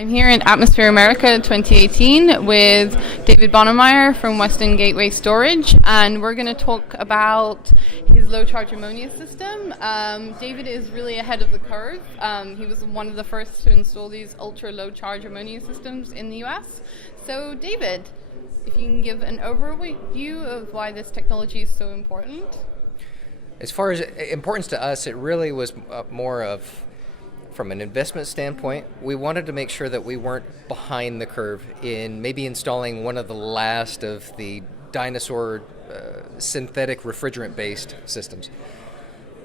I'm here in ATMO America 2018 with David Bornemeier from Western Gateway Storage, and we're going to talk about his low charge ammonia system. David is really ahead of the curve. He was one of the first to install these ultra low charge ammonia systems in the US. So David, if you can give an overview of why this technology is so important. As far as importance to us, it really was more of, from an investment standpoint, we wanted to make sure that we weren't behind the curve in maybe installing one of the last of the dinosaur synthetic refrigerant-based systems.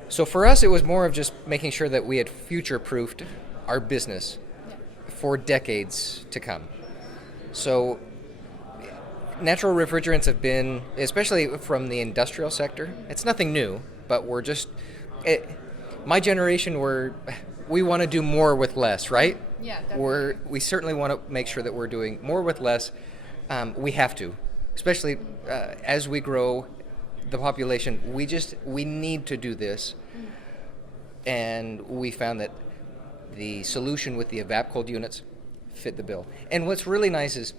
So for us, it was more of just making sure that we had future-proofed our business for decades to come. So natural refrigerants have been, especially from the industrial sector, it's nothing new, but we're just, my generation, we want to do more with less, right? Yeah, definitely. We certainly want to make sure that we're doing more with less. We have to, especially as we grow the population. We need to do this. And we found that the solution with the Evapco units fit the bill. And what's really nice is,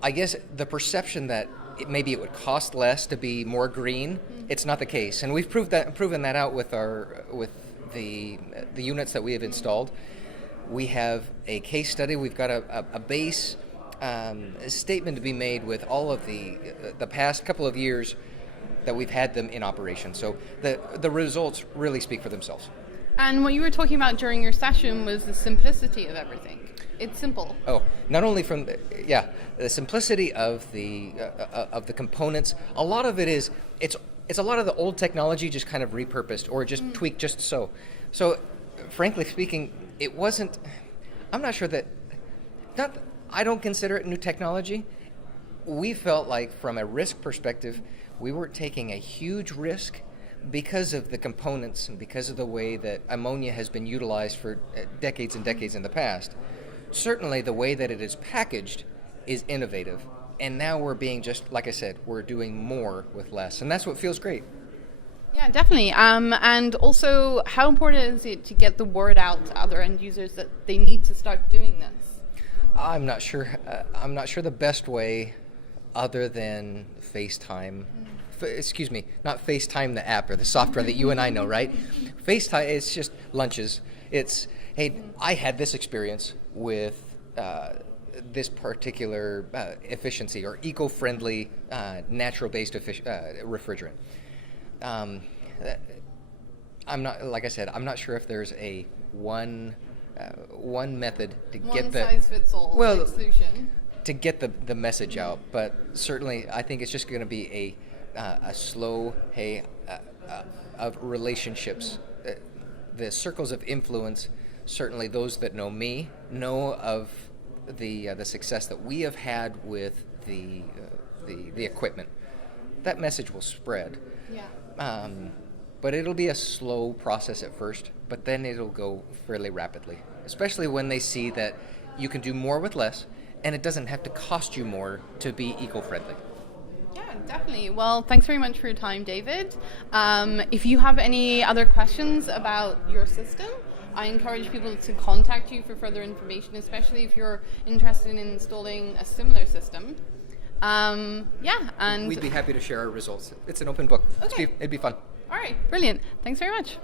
I guess, the perception that maybe it would cost less to be more green. It's not the case, and we've proven that out with the units that we have installed. We have a case study. We've got a base statement to be made with all of the past couple of years that we've had them in operation. So the results really speak for themselves. And what you were talking about during your session was the simplicity of everything. It's simple. Oh, not only from the simplicity of the components. A lot of it is it's a lot of the old technology just kind of repurposed or just tweaked just so. So, frankly speaking, it wasn't. I'm not sure that. I don't consider it new technology. We felt like, from a risk perspective, we weren't taking a huge risk because of the components and because of the way that ammonia has been utilized for decades and decades in the past. Certainly the way that it is packaged is innovative, and now we're being, just like I said, we're doing more with less, and that's what feels great. Yeah, definitely. And also, how important is it to get the word out to other end users that they need to start doing this? I'm not sure. I'm not sure the best way, other than FaceTime. Excuse me, not FaceTime the app or the software that you and I know, right? FaceTime, it's just lunches. It's, hey, I had this experience with this particular efficiency or eco-friendly natural-based refrigerant. I'm not, like I said, I'm not sure if there's a one method to get the one-size-fits-all solution to get the message out, but certainly I think it's just going to be a slow of relationships, the circles of influence. Certainly those that know me know of the success that we have had with the equipment. That message will spread. Yeah. But it'll be a slow process at first, but then it'll go fairly rapidly, especially when they see that you can do more with less, and it doesn't have to cost you more to be eco-friendly. Yeah, definitely. Well, thanks very much for your time, David. If you have any other questions about your system, I encourage people to contact you for further information, especially if you're interested in installing a similar system. And we'd be happy to share our results. It's an open book. Okay. It'd be fun. All right, brilliant. Thanks very much.